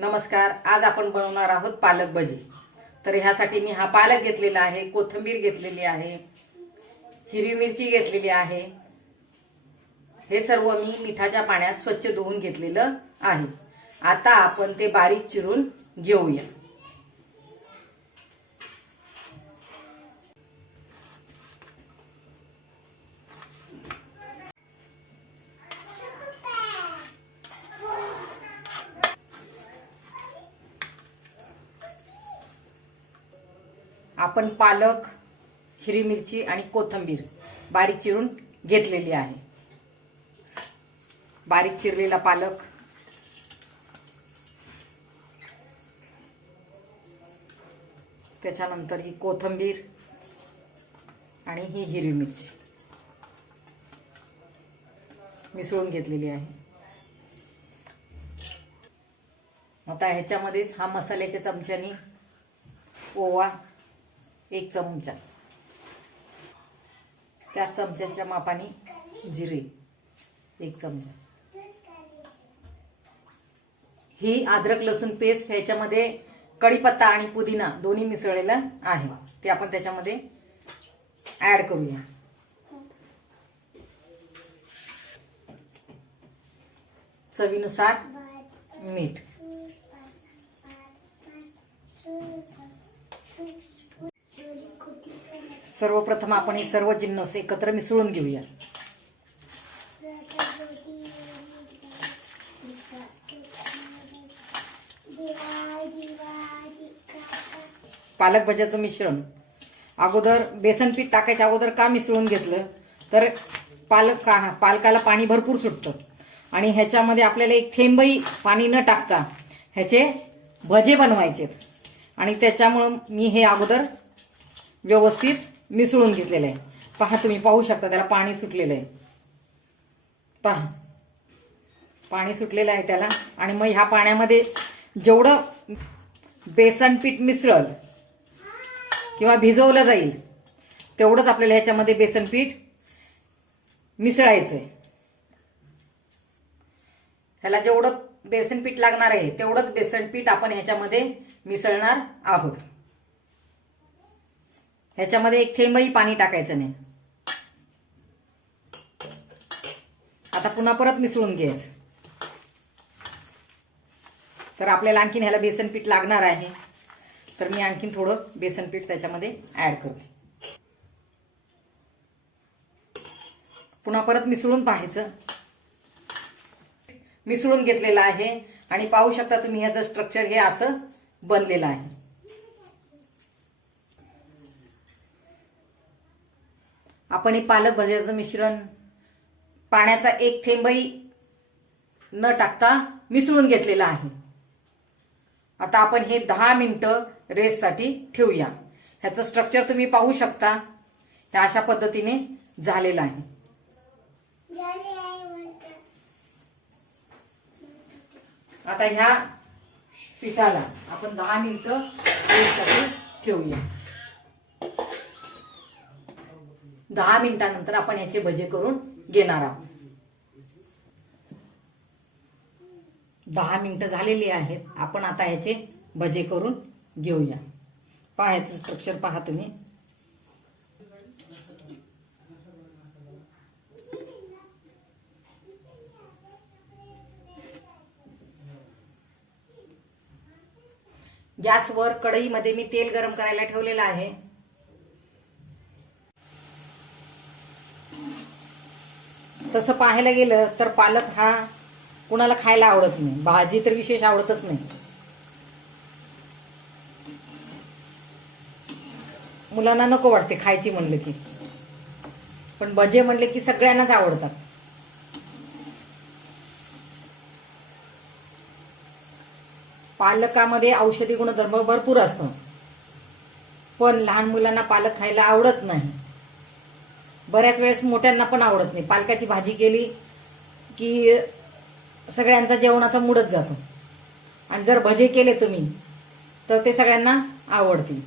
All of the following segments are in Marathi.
नमस्कार आज आपण बनवणार आहोत पालक भजी. तर ह्यासाठी मी हा पालक घेतलेला आहे कोथिंबीर घेतलेली आहे हिरवी मिरची घेतलेली आहे. हे सर्व मी मिठाच्या पाण्यात स्वच्छ धुवून घेतलेलं आहे. आता आपण ते बारीक चिरून घेऊया. आपण पालक हिरवी मिरची आणि कोथिंबीर बारीक चिरून घेतलेली आहे. बारीक चिरलेला पालक. त्याच्यानंतर ही कोथिंबीर आणि ही हिरवी मिरची मिसळून घेतलेली आहे. आता ह्याच्यामध्येच हा मसाल्याच्या चमच्यानी ओवा एक चमचा. त्या चमच्याच्या मापाने जिरे. एक चमचा. ही अद्रक लसूण पेस्ट ह्याच्यामध्ये कढीपत्ता आणि पुदिना दोन्ही मिसळलेला आहे. ते आपण त्याच्यामध्ये ऍड करूया. चवीनुसार मीठ. सर्वप्रथम आपण हे सर्व जिन्नस एकत्र मिसळून घेऊया. पालक भज्याचं मिश्रण. अगोदर बेसन पीठ टाकायच्या अगोदर का मिसळून घेतलं? तर पालक का पालकाला पाणी भरपूर सुटतं. आणि ह्याच्यामध्ये आपल्याला एक थेंबही पाणी न टाकता ह्याचे भजे बनवायचे आणि त्याच्यामुळं मी हे अगोदर व्यवस्थित मिसळून घेतलेलं आहे पहा तुम्ही पाहू शकता त्याला पाणी सुटलेलं आहे पहा. पाणी सुटलेलं आहे त्याला आणि मग ह्या पाण्यामध्ये जेवढं बेसन पीठ मिसळल किंवा भिजवलं जाईल तेवढंच आपल्याला ह्याच्यामध्ये बेसन पीठ मिसळायचंय. ह्याला जेवढं बेसन पीठ लागणार आहे तेवढंच बेसन पीठ आपण ह्याच्यामध्ये मिसळणार आहोत. ह्याच्यामध्ये एक थेंबही पाणी टाकायचं नाही. आता पुन्हा परत मिसळून घ्यायचं. तर आपल्याला आणखीन ह्याला बेसन पीठ लागणार आहे. तर मी आणखीन थोडं बेसन पीठ त्याच्यामध्ये ऍड करते. पुन्हा परत मिसळून पाहायचं. मिसळून घेतलेलं आहे. आणि पाहू शकता तुम्ही ह्याचं स्ट्रक्चर हे असं बनलेलं आहे. आपण हे पालक भज्याचं मिश्रण पाण्याचा एक थेंबही न टाकता मिसळून घेतलेला आहे. आता आपण हे दहा मिनटं रेससाठी ठेवूया. ह्याचं स्ट्रक्चर तुम्ही पाहू शकता. हे अशा पद्धतीने झालेलं आहे. आता ह्या पिठाला आपण दहा मिनिटं रेससाठी ठेवूया. दहा मिनिटानंतर आपण ह्याचे भजे करून घेणार आहोत. दहा मिनिटं झालेली आहेत. आपण आता ह्याचे भजे करून घेऊया. पहा ह्याचं स्ट्रक्चर पहा तुम्ही. गॅसवर कढईमध्ये मी तेल गरम करायला ठेवलेलं आहे. तसं पाहायला गेलं तर पालक हा कुणाला खायला आवडत नाही. भाजी तर विशेष आवडतच नाही. मुलांना नको वाटते खायची म्हणलं की. पण भजे म्हणले की सगळ्यांनाच आवडतात. पालकामध्ये औषधी गुणधर्म भरपूर असतो पण लहान मुलांना पालक खायला आवडत नाही. बऱ्याच वेळेस मोठ्यांना पण आवडत नाही. पालकाची भाजी केली की सगळ्यांचा जेवणाचा मूडच जातो. आणि जर भजे केले तुम्ही तर ते सगळ्यांना आवडतील.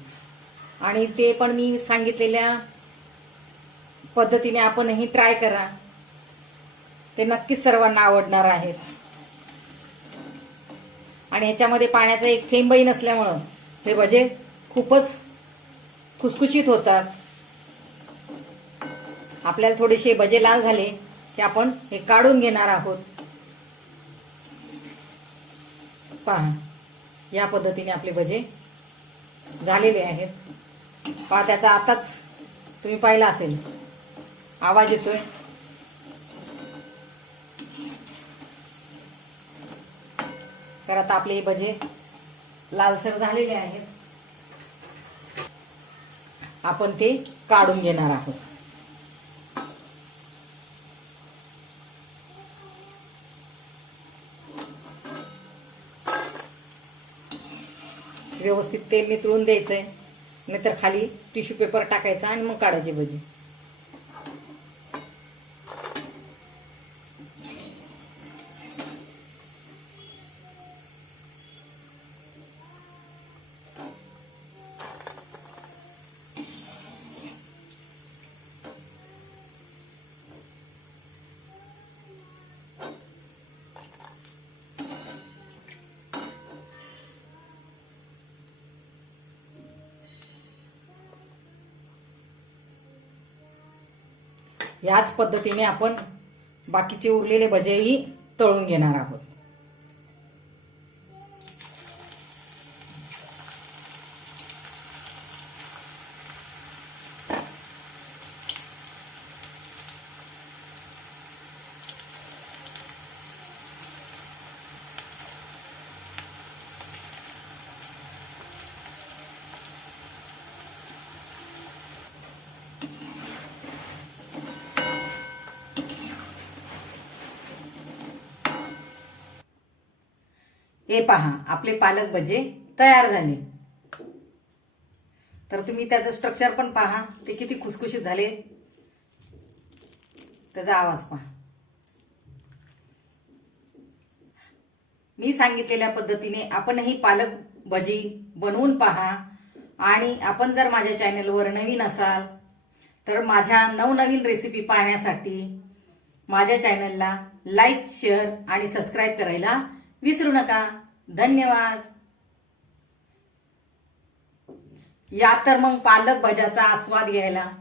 आणि ते पण मी सांगितलेल्या पद्धतीने आपणही ट्राय करा. ते नक्कीच सर्वांना आवडणार आहेत. आणि ह्याच्यामध्ये पाण्याचा एक थेंबही नसल्यामुळं हे भजे खूपच खुसखुशीत होतात. आपल्याला थोडेसे भजे लाल झाले की आपण हे काढून घेणार आहोत. पहा या पद्धतीने आपले भजे झालेले आहेत. पहा त्याचा आताच तुम्ही पाहिला असेल. आवाज येतोय. तर आता आपले हे भजे लालसर झालेले आहेत. आपण ते काढून घेणार आहोत. व्यवस्थित तेल नितळून द्यायचं आहे नाहीतर खाली टिश्यू पेपर टाकायचा आणि मग काढायची भजी. याच पद्धतीने आपण बाकीचे उरलेले भजेही तळून घेणार आहोत. हे पहा आपले पालक भजे तयार झाले. तर तुम्ही त्याचं स्ट्रक्चर पण पहा ते किती खुसखुशीत झाले. त्याचा आवाज पहा. मी सांगितलेल्या पद्धतीने आपणही पालक भजी बनवून पहा. आणि आपण जर माझ्या चॅनलवर नवीन असाल तर माझ्या नवनवीन रेसिपी पाहण्यासाठी माझ्या चॅनलला लाईक शेअर आणि सबस्क्राईब करायला विसरू नका. धन्यवाद. या तर मग पालक भज्याचा आस्वाद घ्यायला.